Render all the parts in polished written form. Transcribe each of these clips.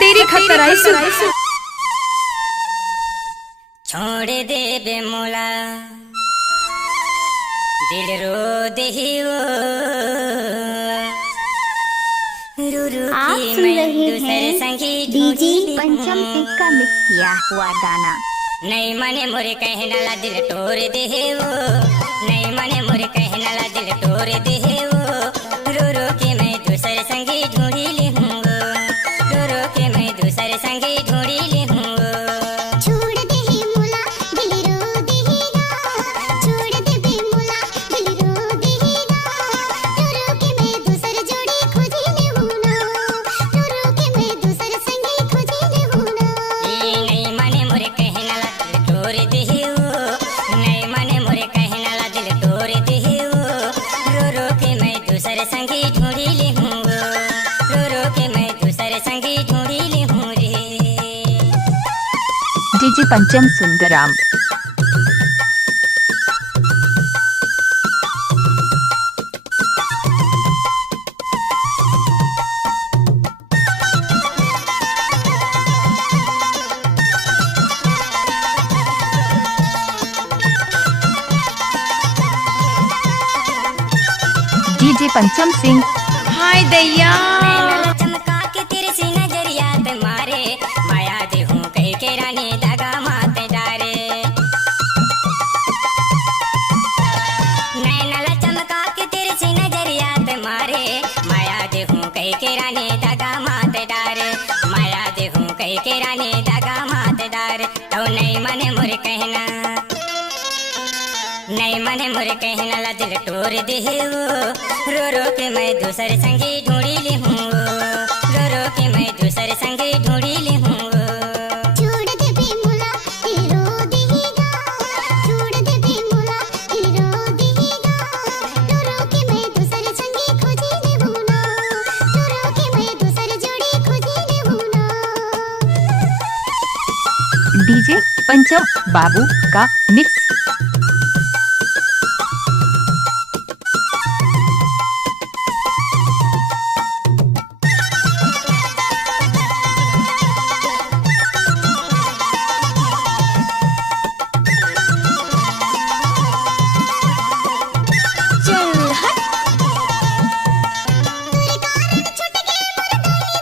तेरी खतर आई सु छोड़ दे बे मोला दिल रो देहियो रू रू आप की सुन मैं रहे दूसरे हैं संगी डीजे ढूंढी पंचम हूँ। सिंह का मिक्स किया हुआ गाना। नहीं मने मोरे कहना ला दिल तोड़ दे वो, नहीं मने मोरे कहना ला दिल तोड़ दे वो, रो रो के मैं दूसरे संगी ढूंढी ली हूँ, रो रो के मैं दूसरे संगी ढूंढी ली हूँ। छोड़ दे हे मोला दिल रो देगा, छोड़ दे बे मोला दिल रो देगा, रो रो के मैं दूसर जोड़ी खोजी ले हूँ ना, रो रो के मैं दूसर संगी खोजी ले हूँ ना। ये नहीं मने मोरे कहना ला दिल तोड़ दे वो, नहीं मने मोरे कहना ला दिल तोड़ दे वो, रो रो के मैं दूसरे संगी ढूंढी ली हूँ, रो रो के मैं दूसरे संगी ढूंढी ली हूँ रे। डीजे पंचम सुंदराम। डीजे पंचम सिंह। हाय दैया नैनल चमका के तेरे से नजरिया ते मारे, माया दे हूँ कह के रानी दगा माते डारे। नैनल चमका के तेरे से नजरिया ते मारे, माया दे हूँ कह के रानी दगा माते डारे, माया दे हूँ कह के रानी दगा माते डारे। तो नहीं मने मोरे कहना, नहीं मने मोरे कहना ला दिल तोड़ दे वो, रो रो के मैं दूसरे संगी ढूंढी ली हूँ, रो रो के मैं दूसरे संगी ढूंढी ली हूँ। छोड़ दे बे मोला दिल रो देगा, छोड़ दे बे मोला दिल रो देगा, रो रो के मैं दूसर संगी खोजी ले हूँ ना, रो रो के मैं दूसर जोड़ी खोजी ले हूँ ना। डीजे पंचम बाबू का मिक्स। चल हट तोरे कारण छूट के मोर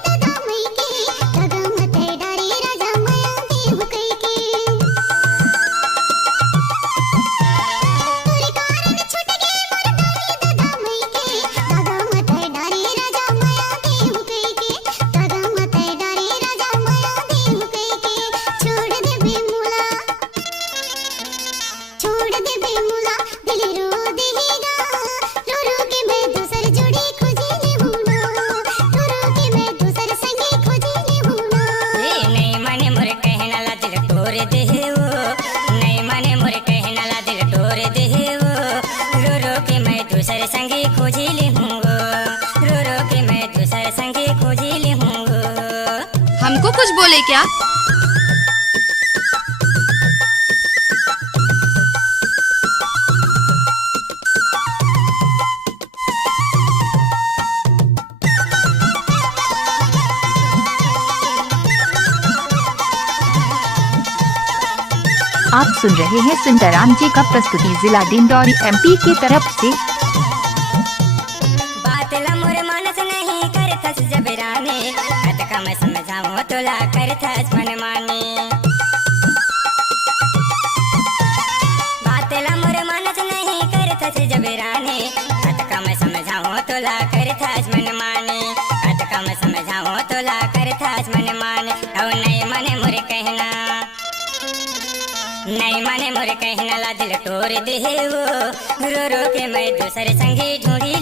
दादा मई के, दादा मत डारे राजा माया देव कई के। तोरे कारण छूट के मोर दादा मई के, दादा मत डारे राजा माया देव कई के, दादा मत डारे राजा माया देव कई के। छोड़ दे बे मोला, छोड़ दे बे मोला दिल रो देगा, रो रो के मैं दूसर जोड़ी खोजी ले हूँ ना, रो रो के मैं दूसर संगी खोजी ले हूँ ना। ये नहीं मने मोरे कहना ला दिल तोड़ दे वो, नहीं मने मोरे कहना ला दिल तोड़ दे वो, रो रो के मैं दूसरे संगी खोजी ली हूँ, रो रो के मैं दूसरे संगी खोजी ली हूँ। हमको कुछ बोले क्या? आप सुन रहे हैं सुंदराम जी का प्रस्तुति जिला डिंडौरी एमपी की तरफ से। बात ला मोरे मानस नहीं कर थस जबराने, कत का मैं समझाऊं तो ला कर थस मन माने। बात ला मोरे मानस नहीं कर थस जबराने, कत का मैं समझाऊं तो ला कर थस मन माने, कत का मैं समझाऊं तो ला कर थस मन माने। और नहीं मने मोरे कहना, नहीं मने मोरे कहना ला दिल तोड़ दे वो, रो रो के मैं दूसरे संगी ढूंढी